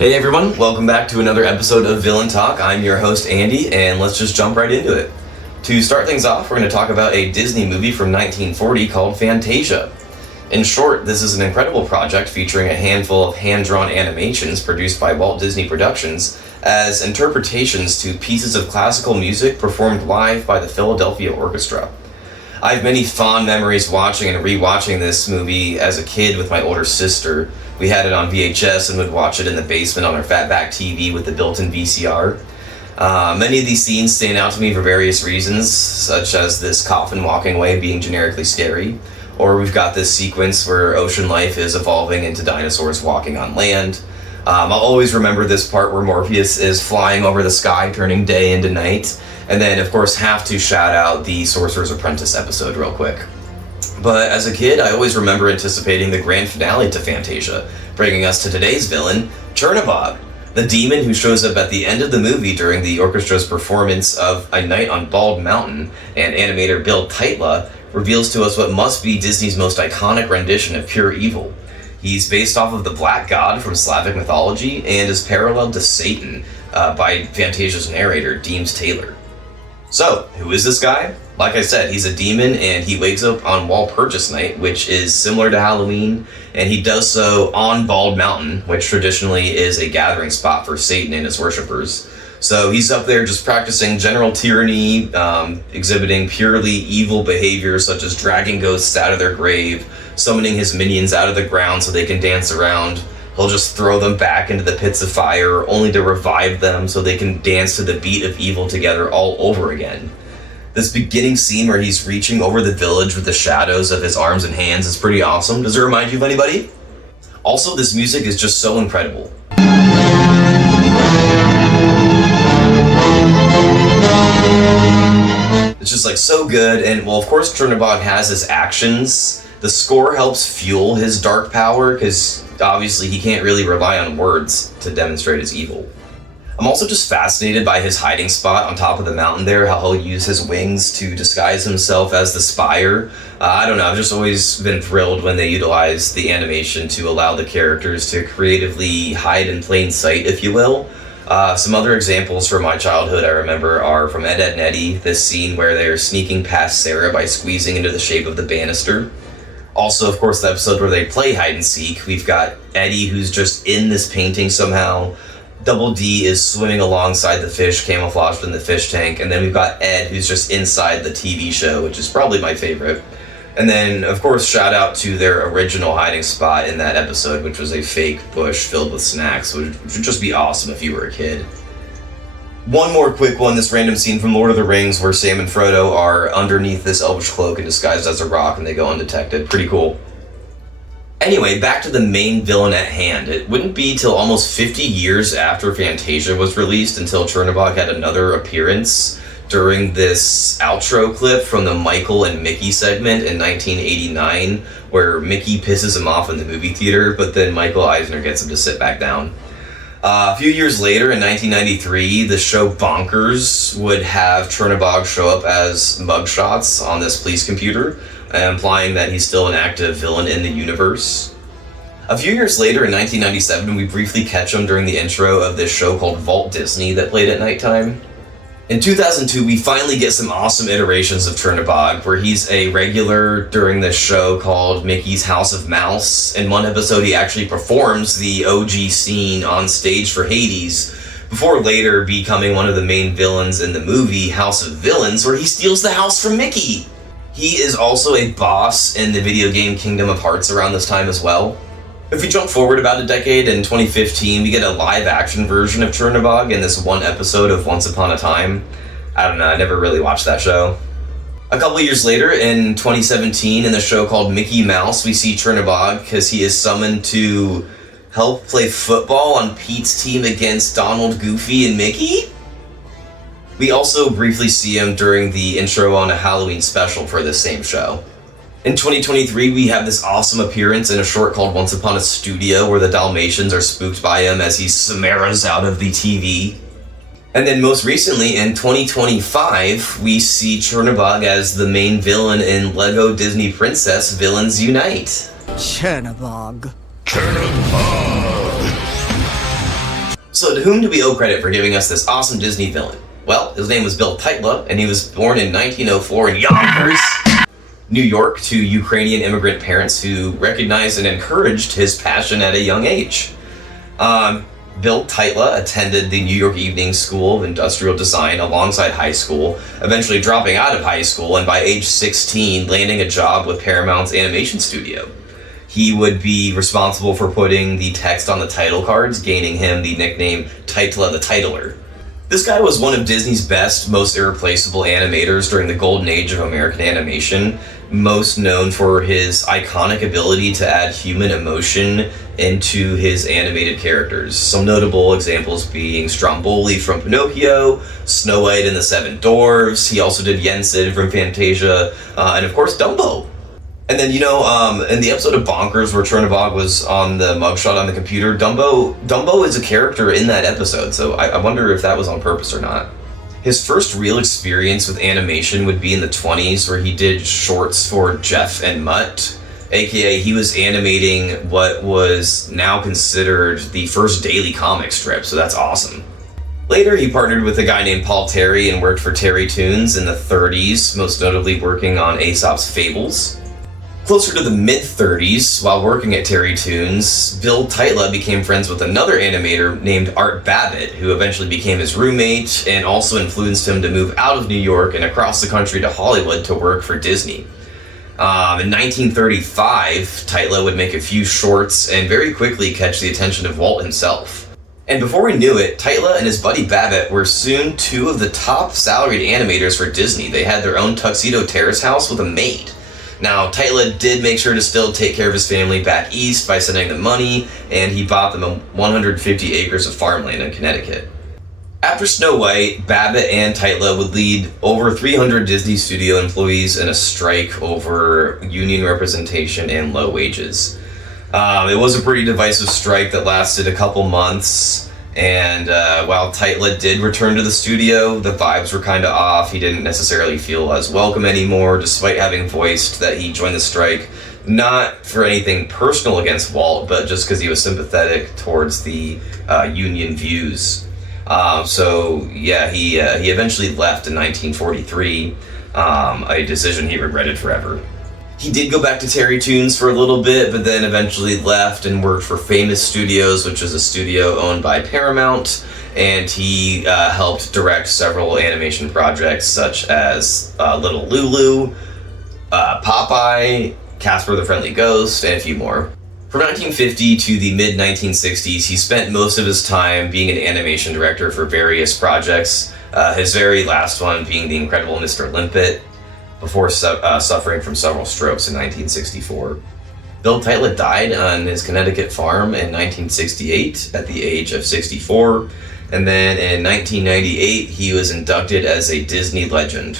Hey everyone, welcome back to another episode of Villain Talk. I'm your host Andy, and let's just jump right into it. To start things off, we're going to talk about a Disney movie from 1940 called Fantasia. In short, this is an incredible project featuring a handful of hand-drawn animations produced by Walt Disney Productions as interpretations to pieces of classical music performed live by the Philadelphia Orchestra. I have many fond memories watching and rewatching this movie as a kid with my older sister. We had it on VHS and would watch it in the basement on our fatback TV with the built-in VCR. Many of these scenes stand out to me for various reasons, such as this coffin walking away being generically scary, or we've got this sequence where ocean life is evolving into dinosaurs walking on land. I'll always remember this part where Morpheus is flying over the sky, turning day into night, and then of course have to shout out the Sorcerer's Apprentice episode real quick. But as a kid, I always remember anticipating the grand finale to Fantasia, bringing us to today's villain, Chernabog, the demon who shows up at the end of the movie during the orchestra's performance of A Night on Bald Mountain, and animator Bill Tytla reveals to us what must be Disney's most iconic rendition of pure evil. He's based off of the Black God from Slavic mythology and is paralleled to Satan by Fantasia's narrator, Deems Taylor. So, who is this guy? Like I said, he's a demon and he wakes up on Walpurgis Night, which is similar to Halloween, and he does so on Bald Mountain, which traditionally is a gathering spot for Satan and his worshippers. So he's up there just practicing general tyranny, exhibiting purely evil behaviors such as dragging ghosts out of their grave, summoning his minions out of the ground so they can dance around. He'll just throw them back into the pits of fire, only to revive them so they can dance to the beat of evil together all over again. This beginning scene where he's reaching over the village with the shadows of his arms and hands is pretty awesome. Does it remind you of anybody? Also, this music is just so incredible. It's just like so good, and well, of course Chernabog has his actions. The score helps fuel his dark power because obviously he can't really rely on words to demonstrate his evil. I'm also just fascinated by his hiding spot on top of the mountain there, how he'll use his wings to disguise himself as the spire. I don't know, I've just always been thrilled when they utilize the animation to allow the characters to creatively hide in plain sight, if you will. Some other examples from my childhood I remember are from Ed, Edd n Eddy, this scene where they're sneaking past Sarah by squeezing into the shape of the banister. Also, of course, the episode where they play hide and seek, we've got Eddie who's just in this painting somehow. Double D is swimming alongside the fish, camouflaged in the fish tank, and then we've got Ed who's just inside the TV show, which is probably my favorite. And then, of course, shout out to their original hiding spot in that episode, which was a fake bush filled with snacks, which would just be awesome if you were a kid. One more quick one, this random scene from Lord of the Rings where Sam and Frodo are underneath this elvish cloak and disguised as a rock and they go undetected. Pretty cool. Anyway, back to the main villain at hand. It wouldn't be till almost 50 years after Fantasia was released until Chernabog had another appearance during this outro clip from the Michael and Mickey segment in 1989, where Mickey pisses him off in the movie theater, but then Michael Eisner gets him to sit back down. A few years later, in 1993, the show Bonkers would have Chernabog show up as mugshots on this police computer, implying that he's still an active villain in the universe. A few years later, in 1997, we briefly catch him during the intro of this show called Vault Disney that played at nighttime. In 2002, we finally get some awesome iterations of Chernabog, where he's a regular during this show called Mickey's House of Mouse. In one episode, he actually performs the OG scene on stage for Hades, before later becoming one of the main villains in the movie House of Villains, where he steals the house from Mickey. He is also a boss in the video game Kingdom of Hearts around this time as well. If we jump forward about a decade, in 2015, we get a live-action version of Chernabog in this one episode of Once Upon a Time. I don't know, I never really watched that show. A couple years later, in 2017, in the show called Mickey Mouse, we see Chernabog because he is summoned to help play football on Pete's team against Donald, Goofy, and Mickey. We also briefly see him during the intro on a Halloween special for this same show. In 2023, we have this awesome appearance in a short called Once Upon a Studio, where the Dalmatians are spooked by him as he Samaras out of the TV. And then most recently, in 2025, we see Chernabog as the main villain in LEGO Disney Princess Villains Unite. Chernabog. Chernabog! So to whom do we owe credit for giving us this awesome Disney villain? Well, his name was Bill Tytla, and he was born in 1904 in Yonkers, New York, to Ukrainian immigrant parents who recognized and encouraged his passion at a young age. Bill Tytla attended the New York Evening School of Industrial Design alongside high school, eventually dropping out of high school and by age 16 landing a job with Paramount's animation studio. He would be responsible for putting the text on the title cards, gaining him the nickname Tytla the Titler. This guy was one of Disney's best, most irreplaceable animators during the golden age of American animation, most known for his iconic ability to add human emotion into his animated characters. Some notable examples being Stromboli from Pinocchio, Snow White and the Seven Dwarfs. He also did Yensid from Fantasia, and of course Dumbo. And then, in the episode of Bonkers where Chernabog was on the mugshot on the computer, Dumbo is a character in that episode, so I wonder if that was on purpose or not. His first real experience with animation would be in the 20s, where he did shorts for Jeff and Mutt, aka he was animating what was now considered the first daily comic strip, so that's awesome. Later, he partnered with a guy named Paul Terry and worked for Terry Toons in the 30s, most notably working on Aesop's Fables. Closer to the mid-30s, while working at Terry Toons, Bill Tytla became friends with another animator named Art Babbitt, who eventually became his roommate and also influenced him to move out of New York and across the country to Hollywood to work for Disney. In 1935, Tytla would make a few shorts and very quickly catch the attention of Walt himself. And before we knew it, Tytla and his buddy Babbitt were soon two of the top salaried animators for Disney. They had their own Tuxedo Terrace house with a maid. Now, Tytla did make sure to still take care of his family back east by sending them money, and he bought them 150 acres of farmland in Connecticut. After Snow White, Babbitt and Tytla would lead over 300 Disney studio employees in a strike over union representation and low wages. It was a pretty divisive strike that lasted a couple months, and while Tytla did return to the studio, the vibes were kind of off. He didn't necessarily feel as welcome anymore, despite having voiced that he joined the strike, not for anything personal against Walt, but just because he was sympathetic towards the union views. He eventually left in 1943, a decision he regretted forever. He did go back to Terry Toons for a little bit, but then eventually left and worked for Famous Studios, which is a studio owned by Paramount, and he helped direct several animation projects such as Little Lulu, Popeye, Casper the Friendly Ghost, and a few more. From 1950 to the mid-1960s, he spent most of his time being an animation director for various projects, his very last one being The Incredible Mr. Limpet, before suffering from several strokes in 1964. Bill Tytla died on his Connecticut farm in 1968 at the age of 64, and then in 1998 he was inducted as a Disney legend.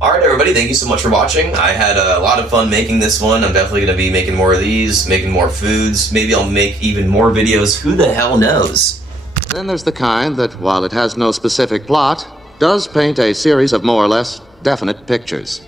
Alright everybody, thank you so much for watching. I had a lot of fun making this one. I'm definitely going to be making more of these, making more foods. Maybe I'll make even more videos. Who the hell knows? Then there's the kind that, while it has no specific plot, does paint a series of more or less definite pictures.